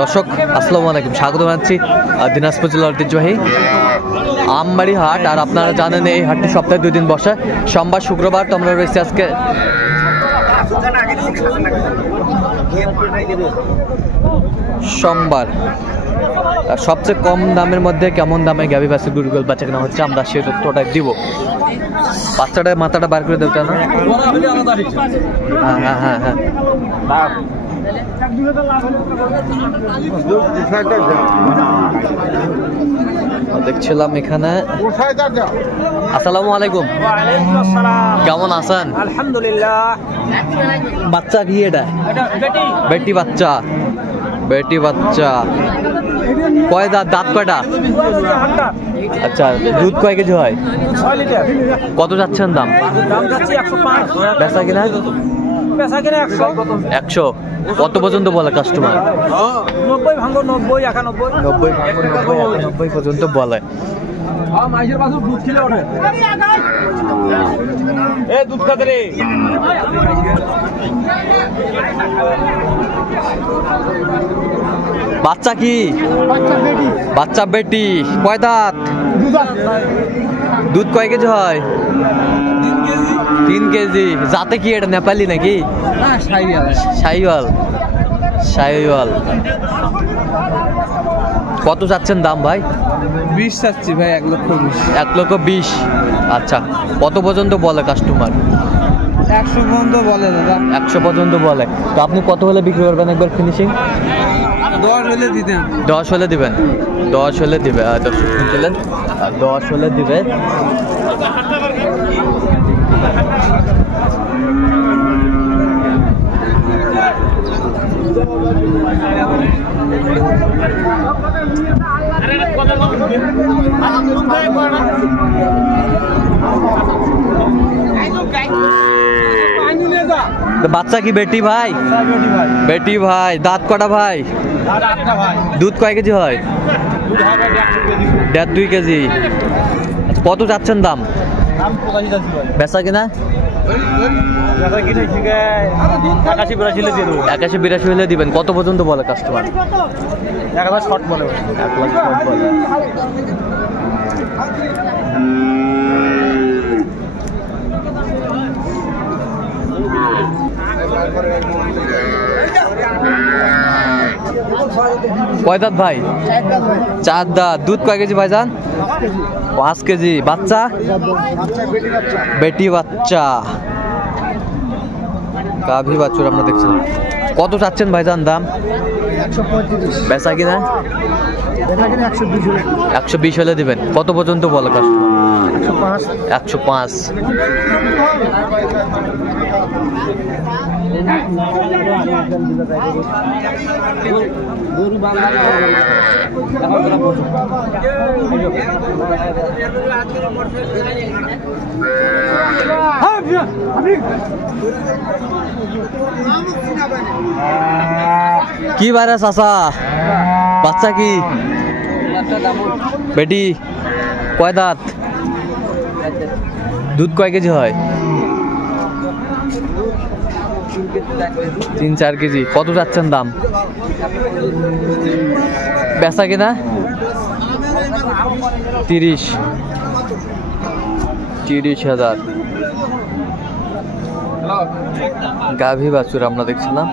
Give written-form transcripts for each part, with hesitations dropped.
দর্শক আসসালামু আলাইকুম, স্বাগত জানাচ্ছি দিনাজপুর জেলার ঐতিহ্যবাহী আমবাড়ি হাট। আর আপনারা জানেন এই হাটটি সপ্তাহে 2 দিন বসে, সোমবার শুক্রবার। তো আমরা রয়েছি আজকে সোমবার। সবচেয়ে কম দামের মধ্যে কেমন দামে গাভী বাছুর গরুগুলো বেচা কেনা হচ্ছে আমরা সেই তথ্যটা দিব। বাচ্চাটা মাথাটা বার করে দেবটা না? হ্যাঁ হ্যাঁ হ্যাঁ হ্যাঁ দেখছিলাম এখানে। আসসালামু আলাইকুম, কেমন আছেন? আলহামদুলিল্লাহ। বাচ্চা কি এটা? বেটি বাচ্চা। বেটি বাচ্চা কয় দাঁত? দাঁত কয়টা? আচ্ছা, দুধ কয় কেজি হয়? 6 লিটার। কত যাচ্ছেন দাম? দাম যাচ্ছে 105। বেচা কিনা? বেচা কিনা 100। 100। কত পর্যন্ত বলে কাস্টমার? 90 ভাঙো, 90 91। 90 পর্যন্ত বলে। মাইশের বাছুর দুধ খেলে ওঠে। এ দুধ খাতে রে। বাচ্চা কি? বাচ্চা বেটি। কয় দাঁত? দুধ কয় কেজি হয়? 3 কেজি। যাতে কি এটা নেপালি নাকি? শাহিওয়াল। শাহিওয়াল। কত চাচ্ছেন দাম ভাই? 20 চাচ্ছি ভাই। 1,20,000। 1,20,000। আচ্ছা, কত পর্যন্ত বলে কাস্টমার? 100 পর্যন্ত বলে দাদা। 100 পর্যন্ত বলে। তো আপনি কত হলে বিক্রি করবেন একবার ফিনিশিং? 10 হলে দিতেন। 10 হলে দিবেন? 10 হলে দিবে। দর্শক শুনছিলেন, 10 হলে দিবে। বাচ্চা কি বেটি ভাই? বেটি ভাই। দাঁত কটা ভাই? দুধ কয় কেজি হয়? 1.5-2 কেজি। কত যাচ্ছেন দাম? বেচা কিনা? 81-82 হলে দিবেন। কত পর্যন্ত বলে কাস্টমার? 1 লাখ শর্ট বলে। 1 লাখ শর্ট বলে। কয় দাঁত ভাই? 4 দাঁত। দুধ কয় কেজি ভাইজান? 5 কেজি। বাচ্চা? বেটি বাচ্চা। গাভী বাছুর আমরা দেখছিলাম। কত চাচ্ছেন ভাইজান দাম? 135। বেচা কিনা? 120 হলে দিবেন। কত পর্যন্ত বলে কাস্টমার? 105। কি বাইরে চাচা? বাচ্চা কি? বেটি। কয় দাঁত? দুধ কয় কেজি হয়? 3-4 কেজি। কত যাচ্ছেন দাম? বেচা কিনা? 30,000। গাভী বাছুর আমরা দেখছিলাম।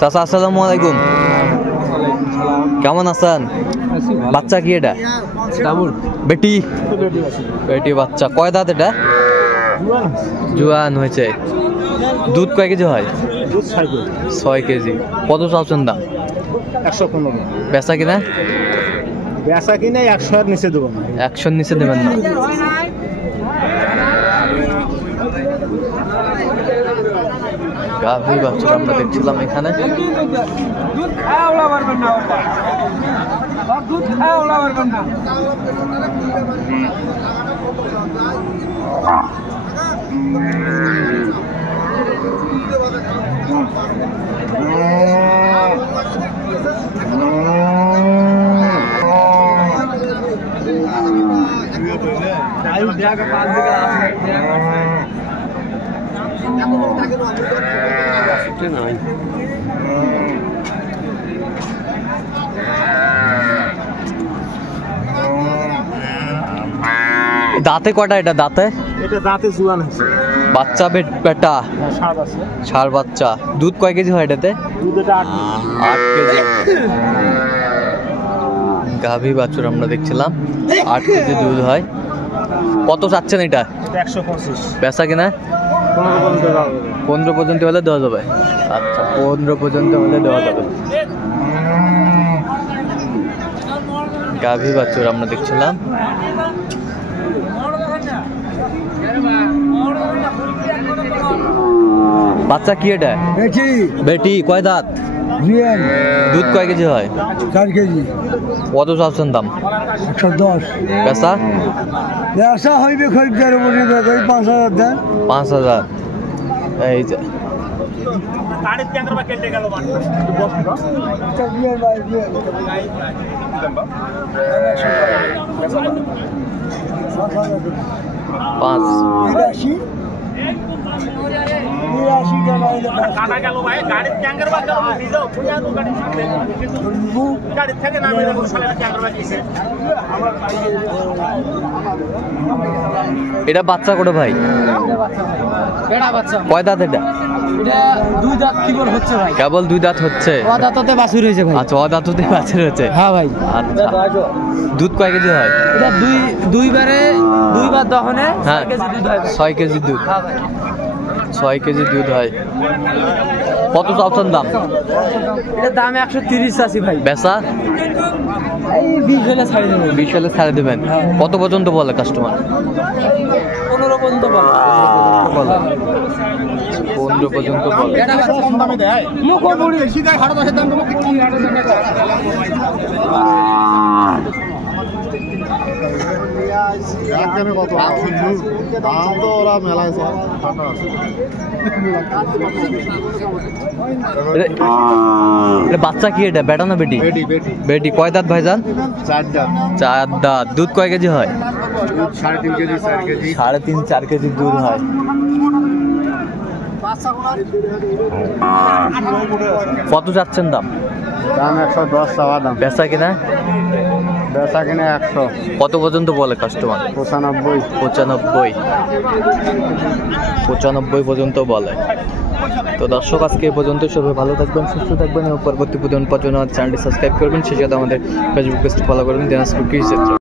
চাচা আসসালামু আলাইকুম, কেমন আছেন? বাচ্চা কি এটা? বেটি। বেটি বাচ্চা। কয় দাঁত এটা? জুয়ান হয়েছে। দুধ কয় কেজি হয়? 6 কেজি। কত চাচ্ছেন দাম? 115। বেচা কিনা? বেচা কিনা 100 এর নিচে দেবো না। 100 নিচে দেবেন না? গাভী বাছুর আমরা দেখছিলাম এখানে। দাঁতে কটা এটা? দাঁতে এটা দাঁতে জুয়ান হয়েছে। বাচ্চা বেটা ষাঁড় আছে। ষাঁড় বাচ্চা। দুধ কয় কেজি হয় এটাতে? দুধ এটা 8 কেজি। গাভী বাছুর আমরা দেখছিলাম 8 কেজি দুধ হয়। কত চাচ্ছেন এটা? 125। বেচা কিনা 15 পর্যন্ত হলে দেওয়া যাবে। আচ্ছা 15 পর্যন্ত হলে দেওয়া যাবে। গাভী বাছুর আমরা দেখছিলাম। বাচ্চা কি এটা? বেটি। কয় দাঁত? দুধ কয় কেজি হয়? 4 কেজি। কত চাচ্ছেন দাম? 110। বেচা বেচা হইবে খরিদ্দার উপরে 5,000 দেন। 5,000। এই যে পাঁচ। এটা বাচ্চা করে ভাই? কয় দাঁত এটা? দুই দাঁত কেবল হচ্ছে ভাই। কেবল 2 দাঁত হচ্ছে। দাঁততে বাছুর হয়েছে ভাই। আচ্ছা দাঁততে বাছুর হচ্ছে। হ্যাঁ ভাই। আচ্ছা দুধ কয় কেজি হয়? এটা দুইবার দহনে হ্যাঁ 6 কেজি দুধ হয়। 6 কেজি দুধ। হ্যাঁ ভাই। 6 কেজি দুধ হয়। কত চাচ্ছেন দাম? এটা দাম 130 আছে ভাই। বেচা এই 20 হলে ছাড়ে দেব। 20 হলে ছাড়ে দেবেন। কত পর্যন্ত বলে কাস্টমার? 15 পর্যন্ত বল। 15 পর্যন্ত বলে। এটা কম দামে দেয়। মুখ বড়ি সিধা হাড় দশের দাম তোমাকে কি হাড় টাকা। কত দাম তো ওরা মেলায় বাচ্চা কি এটা? বেটা না বেটি? বেটি। কয় দাঁত ভাইজান? 4 দাঁত। 4 দাঁত। দুধ কয় কেজি হয়? 3.5 কেজি 4 কেজি। 3.5-4 কেজি দুধ হয়। কত যাচ্ছেন দাম? দাম 110 চাওয়া দাম। বেচা কিনা? বেচা কিনে 100। কত পর্যন্ত বলে কাস্টমার? 95। 95 পর্যন্ত বলে। তো দর্শক আজকে এই পর্যন্ত। সবাই ভালো থাকবেন, সুস্থ থাকবেন এবং পরবর্তী প্রতিদিন পাওয়ার জন্য চ্যানেলটি সাবস্ক্রাইব করবেন। সেই সাথে আমাদের ফেসবুক পেজটি ফলো করবেন। দিনাজপুর কৃষি ক্ষেত্র।